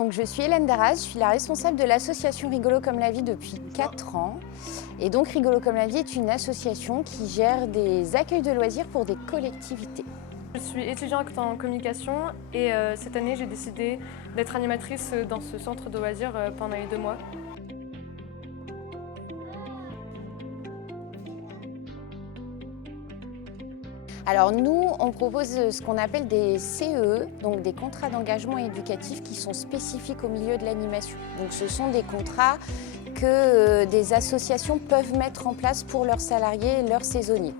donc je suis Hélène Darras, je suis la responsable de l'association Rigolo comme la vie depuis 4 ans. Et donc Rigolo comme la vie est une association qui gère des accueils de loisirs pour des collectivités. Je suis étudiante en communication et cette année j'ai décidé d'être animatrice dans ce centre de loisirs pendant les 2 mois. Alors nous, on propose ce qu'on appelle des CEE, donc des contrats d'engagement éducatif qui sont spécifiques au milieu de l'animation. Donc ce sont des contrats que des associations peuvent mettre en place pour leurs salariés et leurs saisonniers.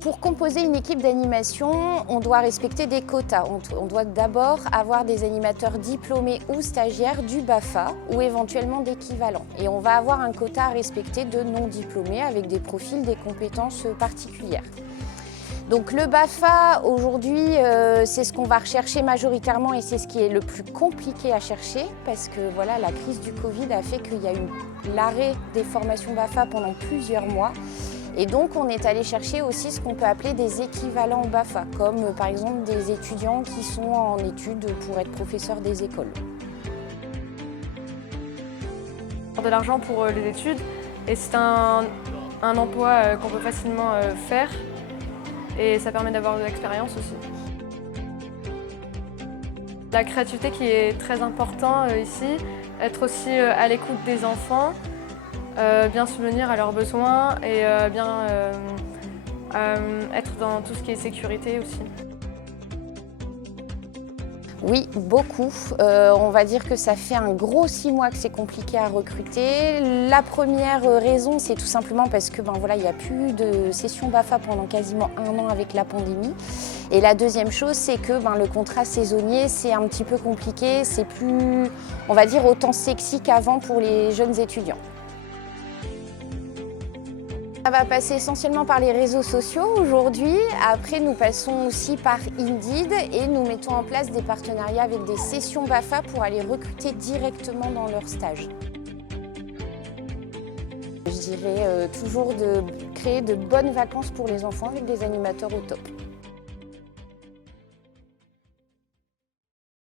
Pour composer une équipe d'animation, on doit respecter des quotas. On doit d'abord avoir des animateurs diplômés ou stagiaires du BAFA ou éventuellement d'équivalent. Et on va avoir un quota à respecter de non-diplômés avec des profils, des compétences particulières. Donc le BAFA, aujourd'hui, c'est ce qu'on va rechercher majoritairement et c'est ce qui est le plus compliqué à chercher parce que voilà, la crise du Covid a fait qu'il y a eu l'arrêt des formations BAFA pendant plusieurs mois. Et donc on est allé chercher aussi ce qu'on peut appeler des équivalents BAFA, comme par exemple des étudiants qui sont en études pour être professeurs des écoles. De l'argent pour les études et c'est un emploi qu'on peut facilement faire et ça permet d'avoir de l'expérience aussi. La créativité qui est très importante ici, être aussi à l'écoute des enfants, bien subvenir à leurs besoins et bien être dans tout ce qui est sécurité aussi. Oui, beaucoup. On va dire que ça fait un gros 6 mois que c'est compliqué à recruter. La première raison, c'est tout simplement parce que voilà, il n'y a plus de session BAFA pendant quasiment 1 an avec la pandémie. Et la deuxième chose, c'est que le contrat saisonnier, c'est un petit peu compliqué. C'est plus, on va dire, autant sexy qu'avant pour les jeunes étudiants. Ça va passer essentiellement par les réseaux sociaux aujourd'hui. Après, nous passons aussi par Indeed et nous mettons en place des partenariats avec des sessions BAFA pour aller recruter directement dans leur stage. Je dirais toujours de créer de bonnes vacances pour les enfants avec des animateurs au top.